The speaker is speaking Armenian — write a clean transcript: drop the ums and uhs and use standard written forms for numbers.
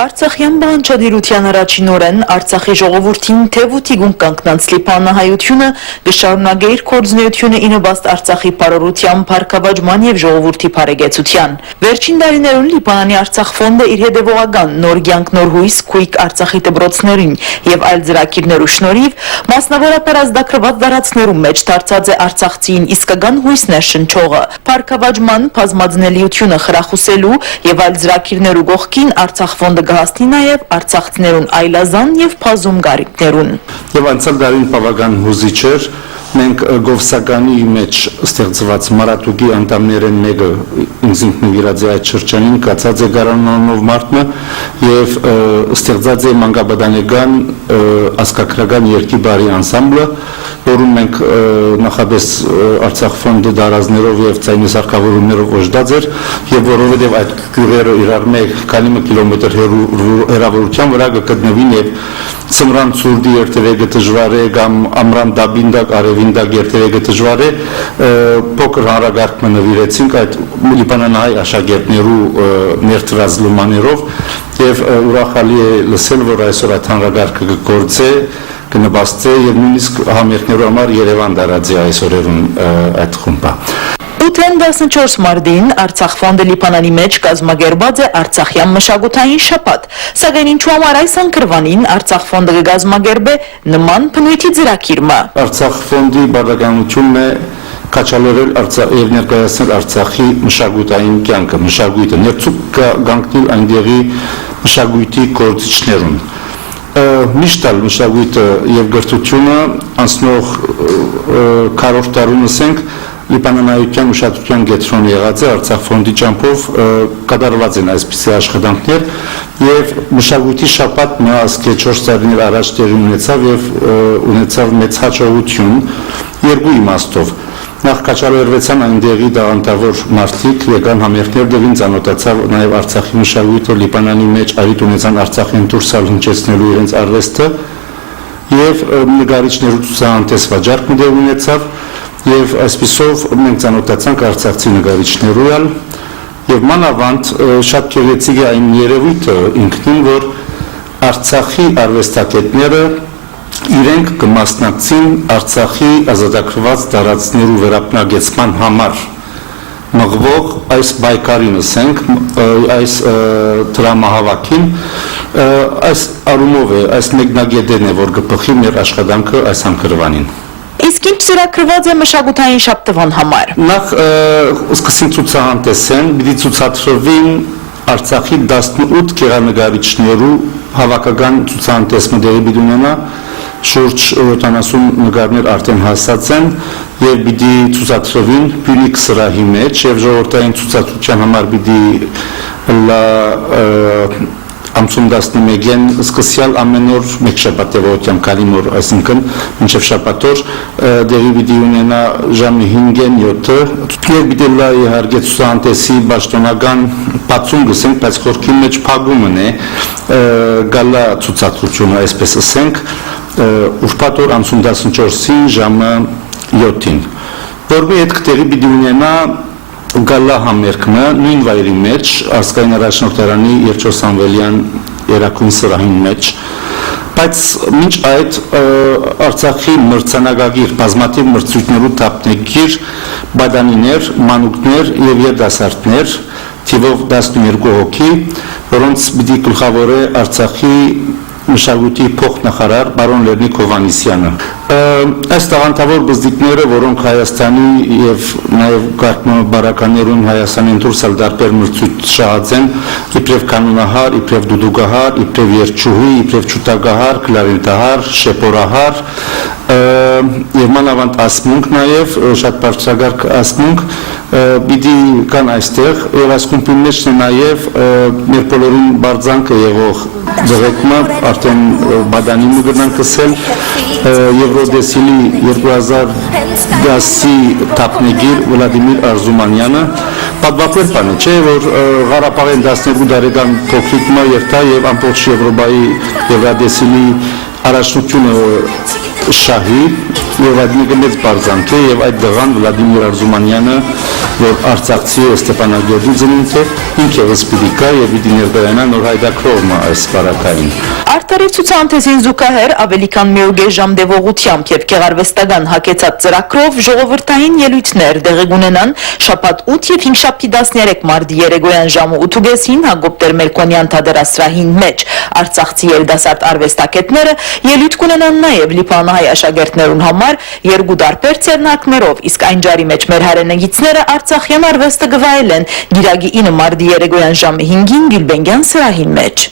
Արցախյան բանջարության առաջին օրն Արցախի ժողովրդին թևութիգուն կանգնած Լիբանանահայությունը գշարունակե իր գործունեությունը ինովաստ Արցախի բարօրության, փառքավաճման եւ ժողովրդի բարեկեցության։ Վերջին տարիներուն Լիբանանի Արցախ ֆոնդը իր հետևողական նոր կյանք նոր հույս քույք Արցախի դպրոցներին եւ այլ ծրագիրներու շնորհիվ մասնավորապես ազդակրված դարածներում մեջ դարձած է Արցախցին իսկական հույսներ շնչողը։ Փառքավաճման, բազմազնելիությունը խրախուսելու եւ այլ ծրագիրներու կողքին Արցախ ֆոնդը գահստի նաև արցախցիներուն այլազան եւ փազում գարիկներուն։ Եվ անցյալ դարին բավական հուզիչ էր, մենք Գովսականի մեջ ստեղծված մարատուկի անդամներեն մեկը ինձ նվիրած է այդ շրջանին, կացած է Գարանանով մարդը եւ ստեղծած է մանկաբադանեկան ասկակրական երկի բարի անսամբլը, որում մենք նախապես Արցախ ֆոնդը դարազներով եւ ցայնի սարքավորումներով օժտած էր եւ որովհետեւ այդ գյուղերը իրար մեկ քանի կիլոմետր հեռավորության վրա գտնվին եւ Ծմրան ցուրդի երթևեկը դժվար է կամ ամրան դաբինդակ արևինդակ երթևեկը դժվար է փոքր հարագարկը նվիրեցինք այդ լիբանանահայ աշակերտներու ներդրած լումաներով եւ ուրախալի է լսել որ այսօր այդ հանրագարկը գործե կնպաստե եւ նույնիսկ համերգներու համար Երևան դարած է այսօրերուն այդ խումբը 8-14 մարտին Արցախ ֆոնդը Լիբանանի մեջ կազմակերպած է Արցախյան մշակութային շաբաթ, սակայն ինչու համար այս անկրվանին Արցախ ֆոնդը կազմակերպե նման բնույթի ծրագիրը։ Արցախ ֆոնդի բաժանությունն է կաչալերել եւ ներկայացնել Արցախի մշակութային կյանքը, մշակույթը, ներծուկ գանկնել այնտեղի մշակույթի գործիչներուն։ Միշտ ալ մշակույթը եւ գրթությունը անցնող քառորդ տարուն ասենք Լիբանանահայության ուշադրության կենտրոն եղած է Արցախ ֆոնդի ճամփով կատարված են այսպիսի աշխատանքներ եւ մշակույթի շաբաթ նա ասկե 4 տարիներ առաջ տեղի ունեցավ եւ ունեցավ մեծ հաջողություն երկու իմաստով նախ կաչալերվեցան այնտեղի դաղանտավոր մարդիկ եկան համերգներ դրին ծանոթացավ նաեւ Արցախի մշակույթը Լիբանանի մեջ արիտ ունեցան Արցախին դուրս հնչեցնելու իրենց արվեստը եւ նկարիչներու ցուցահանդես վաճառք ունեցավ Եվ այսպիսով մենք ծանոթացանք արցախցի նկարիչներու եւ մանավանդ շատ գեղեցիկ է այն երևույթը ինքնին որ Արցախի արվեստագետները իրենք կմասնակցին Արցախի ազատագրված տարածքներու վերապնագեցման համար մղվող այս բայկարին ասենք այս դրամահավաքին այս արումով է այս մեկնագետն է որ կփխի մեր աշխատանքը այս անկրվանին Իսկ ինչ ծրագրված է մշակութային շաբթվան համար։ Նախ սկսին ցուցահանդեսեն, պիտի ցուցադրվին Արցախի 18 գեղանկարիչներու հավաքական ցուցահանդեսը դերի պիտի ունենա շուրջ 70 նկարներ արդեն հասած են եւ պիտի ցուցադրվին Պյունիկ սրահի մեջ եւ ժողովրդային ցուցադրության համար պիտի լա Ամսունդասնիմեգեն սկսյալ ամեն օր մեկ շաբաթեվոյամ կալիմոր այսինքն մինչև շաբաթօր դերի պիտի ունենա ժամի 5-ին 7-ը եւ պիտի լա իհարկե ցուցանտեսի պաշտոնական բացում գսենք բայց խորքի մեջ փագումն է գալա ցուցադրությունը այսպես ասենք ուրբաթօր ամսունդասնչորսին ժամը 7-ին որի հետ դերի պիտի ունենա Գալա համերգը նույն վայրի մեջ Ասկային առաջնորդարանի Երչո Սամվելյան երակույն սրահին մեջ բայց մինչ այդ Արցախի մրցանակագիր բազմաթիվ մրցույթներու թափնեկիր բադանիներ, մանուկներ եւ երդասարտներ թիվով 12 հոգի որոնց պիտի գլխավորե Արցախի մշակույթի փոխնախարար բարոն Լեռնիկ Հովհաննիսյանը այս տաղանդավոր բզդիկները որոնք Հայաստանի եւ նաեւ բարականներուն Հայաստանին դուրս դարբեր մրցույթ շահած են իբրև կանոնահար, իբրև դուդուգահար, իբրև երջուհի, իբրև ճուտագահար, կլարինտահար, շեպորահար եւ մանավանդ ասմունք նաեւ շատ բարձրագարկ ասմունք պիտի կան այստեղ եւ այս խումբի մեջ նաեւ մեր բոլորին բարձանքը եղող ձեռքմա արդեն բադանին գտնան կսել Եվրոդեսիլի 2010-ի թափնեգիր Վլադիմիր Արզումանյանը պատվապեր բան է, չէ, որ Ղարաբաղեն 12 տարեկան փոքրիկը եւ դա եւ ամբողջ Եվրոպայի Եվրոդեսիլի առաջնությունը շահի եւ այդ մի մեծ բարձանք է եւ այդ դղան Վլադիմիր Արզումանյանը որ Արցախցի է Ստեփանագերդի ծնունդ է ինքը վսպիտի կա եւ պիտի ներկայանա նոր հայդակրողը այս բարակային Արտարիվ ցուցահանդեսին զուգահեռ ավելի քան մի օր ժամ դեվողությամբ եւ գեղարվեստական հակեցած ծրագրով ժողովրդային ելույթներ դեղի կունենան շաբաթ 8 եւ 5-13 մարտի երեկոյան ժամը 8:30 Հակոբ Տեր-Մելքոնյան թատերասրահին մեջ Արցախցի երիտասարդ արվեստագետները ելույթ կունենան նաեւ լիբանանահայ աշակերտներուն համար երկու դարբեր ցերնակներով իսկ այն ջարի մեջ մեր հայրենագիցները Արցախյան արվեստը գվայելեն Գիրագի 9 մարտի երեկոյան ժամը 5-ին Գյուլբենգյան սրահին մեջ